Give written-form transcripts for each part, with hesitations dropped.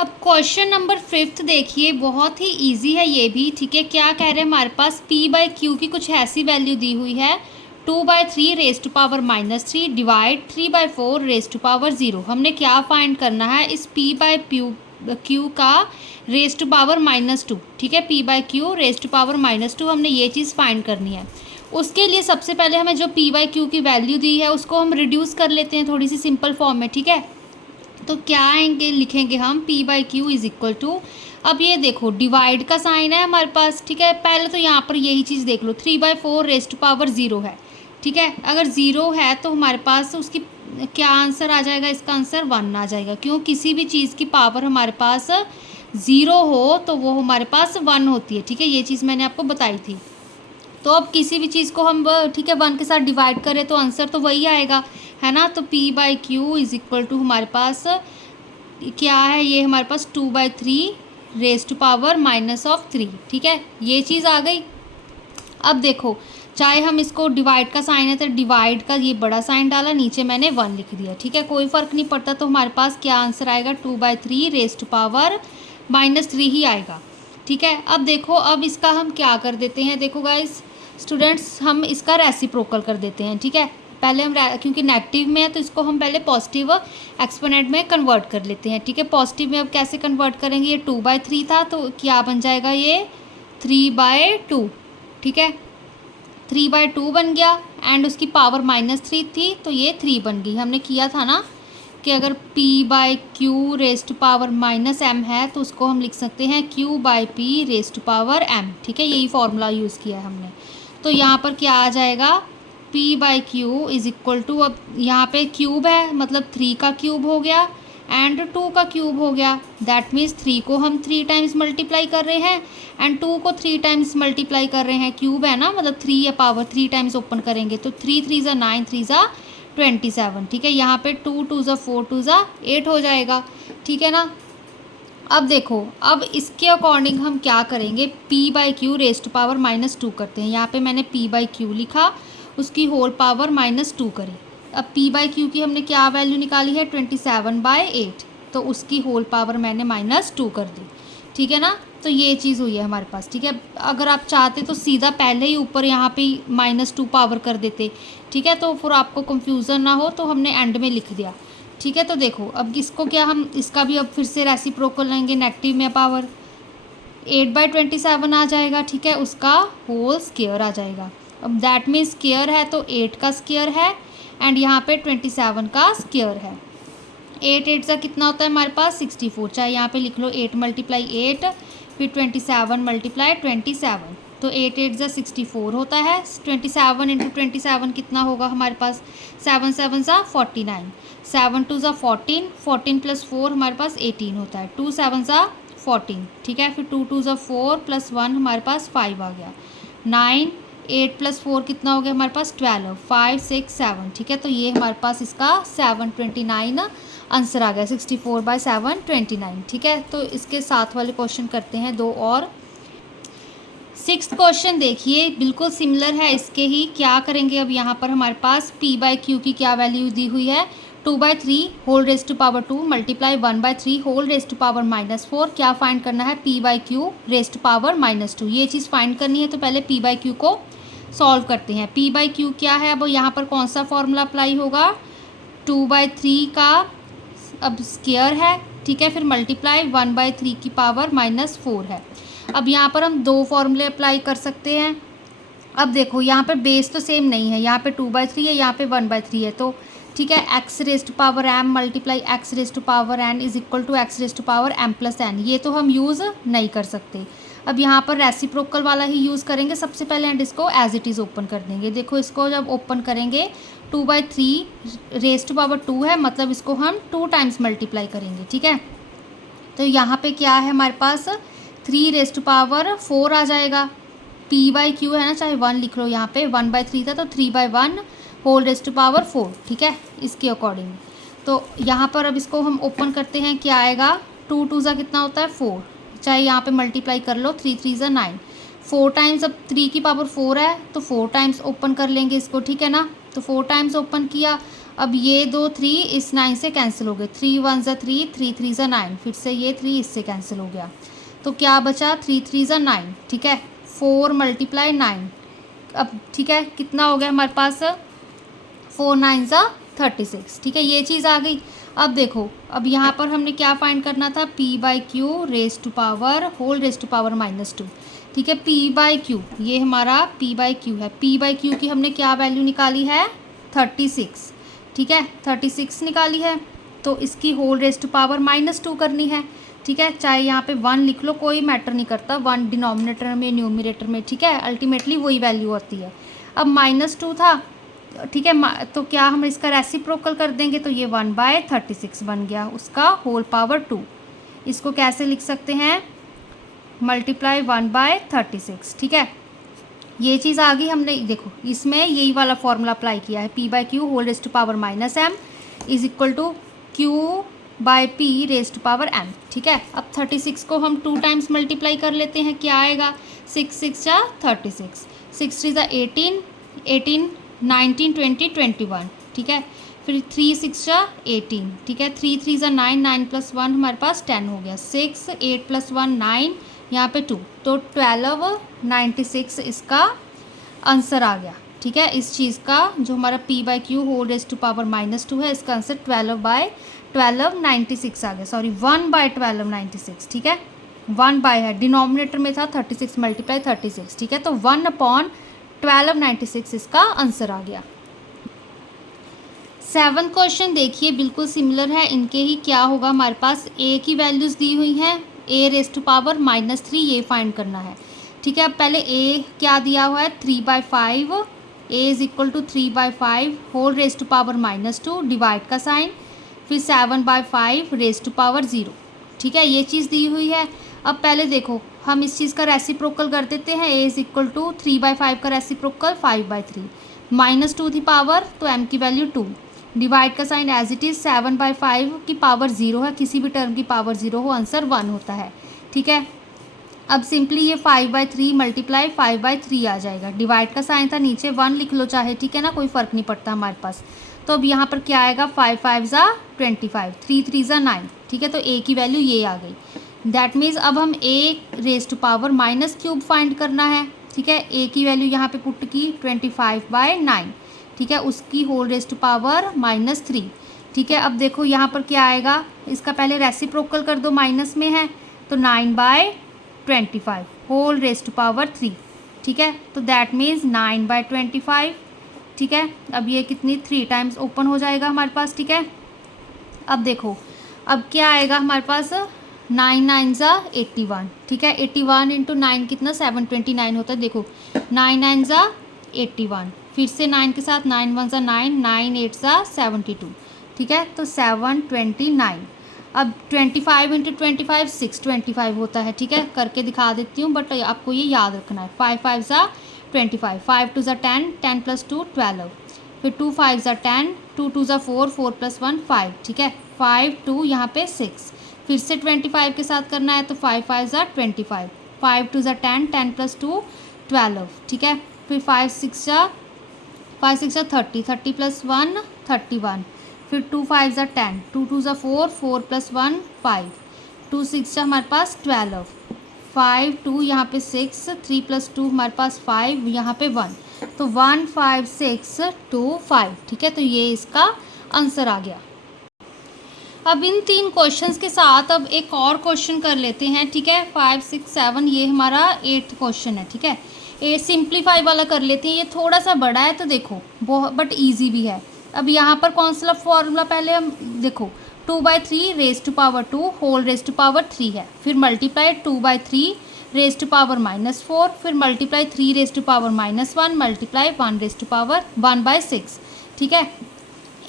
अब question number 5 देखिए, बहुत ही इजी है ये भी। ठीक है, क्या कह रहे हैं हमारे पास p बाई क्यू की कुछ ऐसी वैल्यू दी हुई है 2/3 raise to power -3 divide 3/4 raise to power 0। हमने क्या फाइंड करना है इस p बाई क्यू का रेज टू पावर -2। ठीक है, p by q raise to power -2 हमने ये चीज़ फाइंड करनी है। उसके लिए सबसे पहले हमें जो p बाई क्यू की वैल्यू दी है उसको हम रिड्यूस कर लेते हैं थोड़ी सी सिंपल फॉर्म में। ठीक है, तो क्या आएंगे, लिखेंगे हम p by q is equal to, अब ये देखो डिवाइड का साइन है हमारे पास। ठीक है, पहले तो यहाँ पर यही चीज़ देख लो, 3/4 रेज टू पावर 0 है। ठीक है, अगर 0 है तो हमारे पास उसकी क्या आंसर आ जाएगा, इसका आंसर 1 आ जाएगा। क्यों, किसी भी चीज़ की पावर हमारे पास 0 हो तो वो हमारे पास 1 होती है। ठीक है, ये चीज़ मैंने आपको बताई थी। तो अब किसी भी चीज़ को हम ठीक है 1 के साथ डिवाइड करें तो आंसर तो वही आएगा, है ना। तो p by q is equal to हमारे पास क्या है, ये हमारे पास 2/3 रेज टू पावर -3। ठीक है, ये चीज़ आ गई। अब देखो, चाहे हम इसको डिवाइड का साइन है तो डिवाइड का ये बड़ा साइन डाला, नीचे मैंने 1 लिख दिया। ठीक है, कोई फ़र्क नहीं पड़ता। तो हमारे पास क्या आंसर आएगा, 2/3 रेज टू पावर -3 ही आएगा। ठीक है, अब देखो, अब इसका हम क्या कर देते हैं, देखो गाइस स्टूडेंट्स, हम इसका रेसिप्रोकल कर देते हैं। ठीक है, पहले हम क्योंकि नेगेटिव में है तो इसको हम पहले पॉजिटिव एक्सपोनेंट में कन्वर्ट कर लेते हैं। ठीक है, पॉजिटिव में अब कैसे कन्वर्ट करेंगे, ये 2/3 था तो क्या बन जाएगा, ये 3/2। ठीक है, 3/2 बन गया एंड उसकी पावर -3 थी तो ये 3 बन गई। हमने किया था ना कि अगर p by q raise to power -m है तो उसको हम लिख सकते हैं q by p raise to power m। ठीक है, यही फॉर्मूला यूज़ किया है हमने। तो यहाँ पर क्या आ जाएगा, p by q is equal to, अब यहाँ पे क्यूब है मतलब 3 का क्यूब हो गया एंड 2 का क्यूब हो गया। दैट मीन्स 3 को हम 3 टाइम्स मल्टीप्लाई कर रहे हैं एंड 2 को 3 टाइम्स मल्टीप्लाई कर रहे हैं। क्यूब है ना, मतलब 3 या पावर 3 टाइम्स ओपन करेंगे तो 3 3 ज़ा 9, 3 ज़ा 27। ठीक है, यहाँ पे 2 2 ज़ा 4, 2 ज़ा 8 हो जाएगा। ठीक है ना। अब देखो, अब इसके अकॉर्डिंग हम क्या करेंगे, p by q raise to power -2 करते हैं। यहाँ पे मैंने p बाई क्यू लिखा, उसकी होल पावर -2 करें। अब p बाई क्यू की हमने क्या वैल्यू निकाली है, 27/8, तो उसकी होल पावर मैंने -2 कर दी। ठीक है ना, तो ये चीज़ हुई है हमारे पास। ठीक है, अगर आप चाहते तो सीधा पहले ही ऊपर यहाँ पे -2 पावर कर देते। ठीक है, तो फिर आपको कंफ्यूजन ना हो तो हमने एंड में लिख दिया। ठीक है, तो देखो अब इसको क्या, हम इसका भी अब फिर से रेसिप्रोकल लेंगे, नेगेटिव में पावर 8/27 आ जाएगा। ठीक है, उसका होल स्क्वायर आ जाएगा। अब दैट मीन्स स्क्वायर है तो 8 का स्क्वायर है एंड यहाँ पे 27 का स्क्वायर है। 8 8 का कितना होता है हमारे पास, 64। चाहे यहाँ पे लिख लो 8 × 8 फिर 27 × 27, तो 8 8 ज़ा 64 होता है। 27 × 27 कितना होगा हमारे पास, 7 7 ज़ा 49, 7 2 ज़ा 14, 14 + 4 हमारे पास 18 होता है, 2 7 ज़ा 14। ठीक है, फिर 2 2 ज़ा 4 + 1 हमारे पास 5 आ गया, 9, 8 + 4 कितना हो गया हमारे पास 12, 5 6 7। ठीक है, तो ये हमारे पास इसका 729 आंसर आ गया, 64/7 29। ठीक है, तो इसके साथ वाले क्वेश्चन करते हैं दो और। 6th क्वेश्चन देखिए, बिल्कुल सिमिलर है इसके ही। क्या करेंगे, अब यहाँ पर हमारे पास p बाई क्यू की क्या वैल्यू दी हुई है, 2/3 whole raise to power 2 multiply 1/3 whole raise to power -4। क्या फाइंड करना है, p by q raise to power -2, ये चीज़ फाइंड करनी है। तो पहले p बाई क्यू को सॉल्व करते हैं। p बाई क्यू क्या है, अब यहाँ पर कौन सा फॉर्मूला अप्लाई होगा, 2/3 का अब स्क्वायर है। ठीक है, फिर मल्टीप्लाई 1/3 की पावर -4 है। अब यहाँ पर हम दो फॉर्मूले अप्लाई कर सकते हैं। अब देखो यहाँ पर बेस तो सेम नहीं है, यहाँ पे 2/3 है, यहाँ पे 1/3 है। तो ठीक है, x raise to power m multiply x raise to power n is equal to x raise to power m + n, ये तो हम यूज़ नहीं कर सकते। अब यहाँ पर रेसिप्रोकल वाला ही यूज़ करेंगे। सबसे पहले एंड इसको एज इट इज़ ओपन कर देंगे। देखो इसको जब ओपन करेंगे 2/3 रेज टू पावर 2 है, मतलब इसको हम 2 टाइम्स मल्टीप्लाई करेंगे। ठीक है, तो यहाँ पे क्या है हमारे पास, 3 रेज टू पावर 4 आ जाएगा। p बाई क्यू है ना, चाहे 1 लिख लो, यहाँ पे 1/3 था तो 3/1 होल रेज टू पावर 4। ठीक है, इसके अकॉर्डिंग तो यहाँ पर अब इसको हम ओपन करते हैं, क्या आएगा, 2 2 ज़ा कितना होता है 4, चाहे यहाँ पे मल्टीप्लाई कर लो, 3 3 ज़ा 9, 4 टाइम्स, अब 3 की पावर 4 है तो 4 टाइम्स ओपन कर लेंगे इसको। ठीक है ना, तो 4 टाइम्स ओपन किया। अब ये 2 3 इस 9 से कैंसिल हो गए, 3 1 ज़ा 3, 3 3 ज़ा 9, फिर से ये 3 इससे कैंसिल हो गया, तो क्या बचा 3 3 ज़ा 9, ठीक है, 4 × 9, अब ठीक है कितना हो गया हमारे पास 4 9 ज़ा 36, ठीक है, ये चीज़ आ गई। अब देखो, अब यहाँ पर हमने क्या फाइंड करना था, p/q raise to power whole raise to power -2, ठीक है, p/q ये हमारा p/q है, p/q की हमने क्या वैल्यू निकाली है 36, ठीक है, 36 निकाली है, तो इसकी होल रेज़ टू पावर -2 करनी है, ठीक है, चाहे यहाँ पे 1 लिख लो कोई मैटर नहीं करता, 1 डिनोमिनेटर में न्यूमरेटर में, ठीक है, अल्टीमेटली वही वैल्यू होती है। अब -2 था, ठीक है, तो क्या हम इसका रेसिप्रोकल कर देंगे, तो ये 1/36 बन गया, उसका होल पावर 2, इसको कैसे लिख सकते हैं, मल्टीप्लाई 1/36, ठीक है, ये चीज़ आ गई। हमने देखो इसमें यही वाला फॉर्मूला अप्लाई किया है, p/q whole raise to power -m is equal to q/p raise to power m, ठीक है। अब 36 को हम 2 टाइम्स मल्टीप्लाई कर लेते हैं, क्या आएगा, 6 6 × 36, 6 3 × 18, 18 19 20 21, ठीक है, फिर 3 6 × 18, ठीक है, 3 3 × 9, 9 + 1 हमारे पास 10 हो गया, 6 8 + 1 9, यहाँ पे 2, तो 1296 इसका आंसर आ गया, ठीक है। इस चीज़ का जो हमारा p/q whole raise to power -2 है, इसका आंसर 12/1296 आ गया, सॉरी 1/1296, ठीक है, 1 बाय है, डिनोमिनेटर में था 36 × 36, ठीक है, तो 1/1296 इसका आंसर आ गया। 7th क्वेश्चन देखिए, बिल्कुल सिमिलर है, इनके ही क्या होगा, हमारे पास a की वैल्यूज़ दी हुई हैं, a रेज़ टू पावर -3 ये फाइंड करना है, ठीक है। अब पहले a क्या दिया हुआ है 3/5, a is equal to 3/5 whole raise to power -2, divide का साइन, फिर 7/5 रेज़ टू पावर 0, ठीक है, ये चीज़ दी हुई है। अब पहले देखो हम इस चीज़ का रेसिप्रोकल कर देते हैं, a इज़ इक्वल टू 3/5 का रेसिप्रोकल 5/3, -2 थी पावर तो m की वैल्यू 2, डिवाइड का साइन एज इट इज़, 7/5 की पावर 0 है, किसी भी टर्म की पावर 0 हो आंसर 1 होता है, ठीक है। अब सिंपली ये 5/3 मल्टीप्लाई 5/3 आ जाएगा, डिवाइड का साइन था, नीचे 1 लिख लो चाहे, ठीक है ना, कोई फ़र्क नहीं पड़ता हमारे पास। तो अब यहाँ पर क्या आएगा, 5 5 ज़ा 25, 3 3 ज़ा 9, ठीक है, तो a की वैल्यू ये आ गई। दैट मीन्स अब हम a raise to power -3 find करना है, ठीक है, a की वैल्यू यहाँ पे पुट की 25/9, ठीक है, उसकी होल रेज़ टू पावर -3, ठीक है। अब देखो यहाँ पर क्या आएगा, इसका पहले रेसिप्रोकल कर दो, माइनस में है तो 9/25 होल रेज़ टू पावर 3, ठीक है, तो दैट मीन्स 9/25, ठीक है। अब ये कितनी 3 टाइम्स ओपन हो जाएगा हमारे पास, ठीक है। अब देखो अब क्या आएगा हमारे पास, 9 9 ज़ा 81, ठीक है, 81 × 9 कितना 729 होता है, देखो 9 9 ज़ा 81, फिर से 9 के साथ 9 1 ज़ा 9, 9 8 ज़ा 72, ठीक है, तो 729। अब 25 × 25 625 होता है, ठीक है, करके दिखा देती हूँ, बट आपको ये याद रखना है। 5 5 ज़ा 25, 5 2 ज़ा 10, 10 + 2 12, फिर 2 5 ज़ा 10, 2 2 ज़ा 4, 4 + 1 5, ठीक है, 5 2 यहाँ पे 6, फिर से 25 के साथ करना है, तो 5 5 ज़ा 25, 5 2 ज़ा 10, 10 + 2 12, ठीक है, फिर 5 6 ज़ा 30, 30 + 1 31, फिर 2 5 ज़ा 10, 2 2 ज़ा 4, 4 + 1 5, 2 6 ज़ा हमारे पास 12, 5 2 यहाँ पे 6, 3 + 2 हमारे पास 5, यहाँ पे 1, तो 1 5 6 2 5, ठीक है, तो ये इसका आंसर आ गया। अब इन 3 क्वेश्चंस के साथ अब एक और क्वेश्चन कर लेते हैं, ठीक है, 5 6 7 ये हमारा 8th क्वेश्चन है, ठीक है। ये सिंप्लीफाई वाला कर लेते हैं, ये थोड़ा सा बड़ा है तो देखो बहुत बट ईजी भी है। अब यहाँ पर कौन सा फॉर्मूला, पहले हम देखो 2/3 raise to power 2 whole raise to power 3 है, फिर मल्टीप्लाई 2/3 रेज़ टू पावर -4, फिर multiply 3 raise to power -1, multiply 1 raise to power 1/6, ठीक है।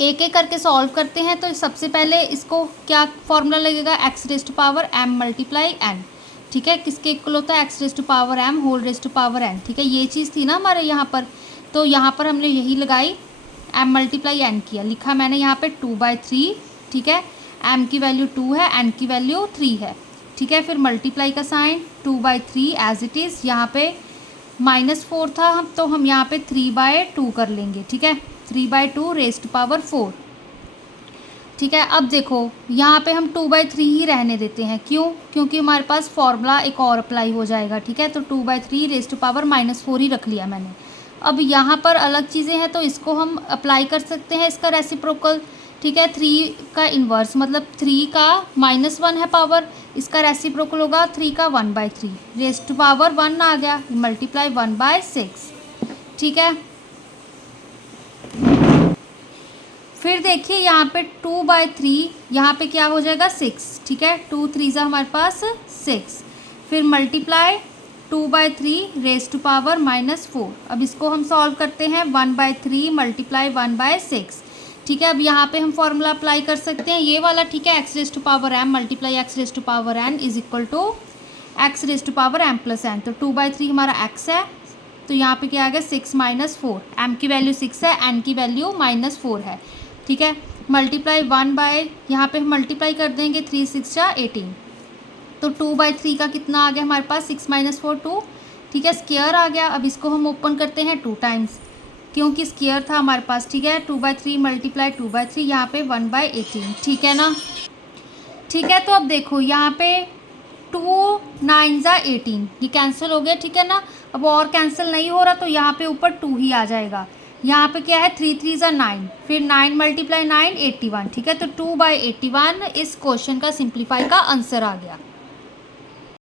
एक एक करके सॉल्व करते हैं, तो सबसे पहले इसको क्या फॉर्मूला लगेगा, x raise to power m multiply n, ठीक है, किसके इक्वल होता है, x raise to power m whole raise to power n, ठीक है, ये चीज़ थी ना हमारे यहाँ पर, तो यहाँ पर हमने यही लगाई, m मल्टीप्लाई n किया, लिखा मैंने यहाँ पे 2/3, ठीक है, m की वैल्यू 2 है, n की वैल्यू 3 है, ठीक है, फिर मल्टीप्लाई का साइन 2/3 एज इट इज़, यहाँ पे -4 था हम, तो हम यहाँ पे 3/2 कर लेंगे, ठीक है, 3/2 रेज़ टू पावर 4, ठीक है। अब देखो यहाँ पे हम 2/3 ही रहने देते हैं, क्यों? क्योंकि हमारे पास फॉर्मूला एक और अप्लाई हो जाएगा, ठीक है। तो 2/3 रेज़ टू पावर -4 ही रख लिया मैंने। अब यहाँ पर अलग चीज़ें हैं तो इसको हम अप्लाई कर सकते हैं, इसका रेसिप्रोकल, ठीक है। 3 का इन्वर्स मतलब 3 का -1 है पावर, इसका रेसिप्रोकल होगा 3 का 1/3 रेज़ टू पावर 1 आ गया, मल्टीप्लाई 1/6, ठीक है। फिर देखिए यहाँ पे 2/3, यहाँ पे क्या हो जाएगा 6, ठीक है। 2 3 हमारे पास 6, फिर मल्टीप्लाई 2/3 रेज़ टू पावर -4। अब इसको हम सॉल्व करते हैं, 1/3 मल्टीप्लाई 1/6, ठीक है। अब यहाँ पे हम फॉर्मूला अप्लाई कर सकते हैं ये वाला, ठीक है। x raise to power m multiply x raise to power n is equal to x raise to power m plus n। तो 2/3 हमारा x है, तो यहाँ पे क्या आ गया 6 - 4, m की वैल्यू 6 है, n की वैल्यू -4 है, ठीक है। मल्टीप्लाई 1 बाय, यहाँ पे हम मल्टीप्लाई कर देंगे 3 6 जा 18, तो 2/3 का कितना आ गया हमारे पास 6 - 4 2, ठीक है। स्क्वायर आ गया। अब इसको हम ओपन करते हैं 2 टाइम्स, क्योंकि स्क्वायर था हमारे पास, ठीक है। 2/3 मल्टीप्लाई 2/3, यहाँ पे 1/18, ठीक है ना, ठीक है। तो अब देखो यहाँ पे 2 9 जा 18, ये कैंसिल हो गया, ठीक है ना। अब और कैंसिल नहीं हो रहा तो यहाँ पे ऊपर 2 ही आ जाएगा। यहाँ पे क्या है 3 3 जा 9, फिर 9 मल्टीप्लाई 9 81, ठीक है। तो 2/81 इस क्वेश्चन का सिंप्लीफाई का आंसर आ गया।